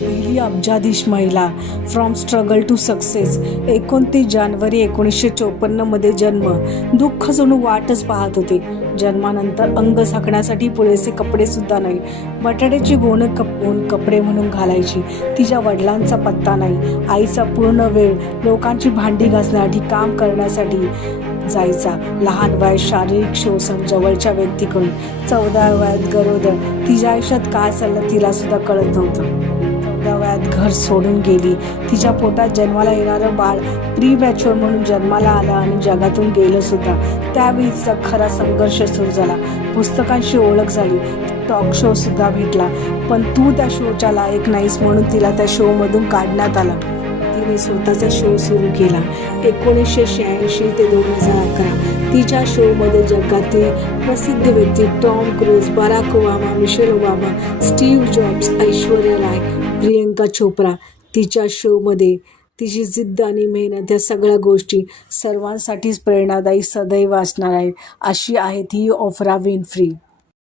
पहिली अब्जाधीश महिला from struggle to success. 29 जानेवारी 1954मध्ये जन्म. दुःख जणू वाटच पाहत होते. जन्मानंतर अंग झाकण्यासाठी पुरेसे कपडे सुद्धा नाही. बटाट्याची गोणं कपवून कपडे म्हणून घालायची. तिच्या वडिलांचा पत्ता नाही. आईचा पूर्ण वेळ लोकांची भांडी घासण्यासाठी काम करण्यासाठी जायचा. लहान वयात शारीरिक शोषण जवळच्या व्यक्तीकडून. 14 वयात गरोदर. तिच्या आयुष्यात काय चाललं तिला सुद्धा कळत नव्हतं. 14 वयात घर सोडून गेली. तिच्या पोटात जन्माला येणारं बाळ प्री मॅच्युअर म्हणून जन्माला आलं आणि जगातून गेलं सुद्धा. त्यावेळी तिचा खरा संघर्ष सुरू झाला. पुस्तकांशी ओळख झाली. टॉक शो सुद्धा भेटला. पण तू त्या शोच्या लायक नाहीस म्हणून तिला त्या शोमधून काढण्यात आलं. तिने स्वतःचा शो सुरू केला. 1986 ते 2011 तिच्या शोमध्ये जगातील प्रसिद्ध व्यक्ती Tom Cruise, Barack Obama, Michelle Obama, Steve Jobs, Aishwarya Rai, Priyanka Chopra. तिच्या शोमध्ये तिची जिद्द आणि मेहनत या सगळ्या गोष्टी सर्वांसाठीच प्रेरणादायी सदैव असणार आहेत. अशी आहे ती ओफ्रा विन्फ्री.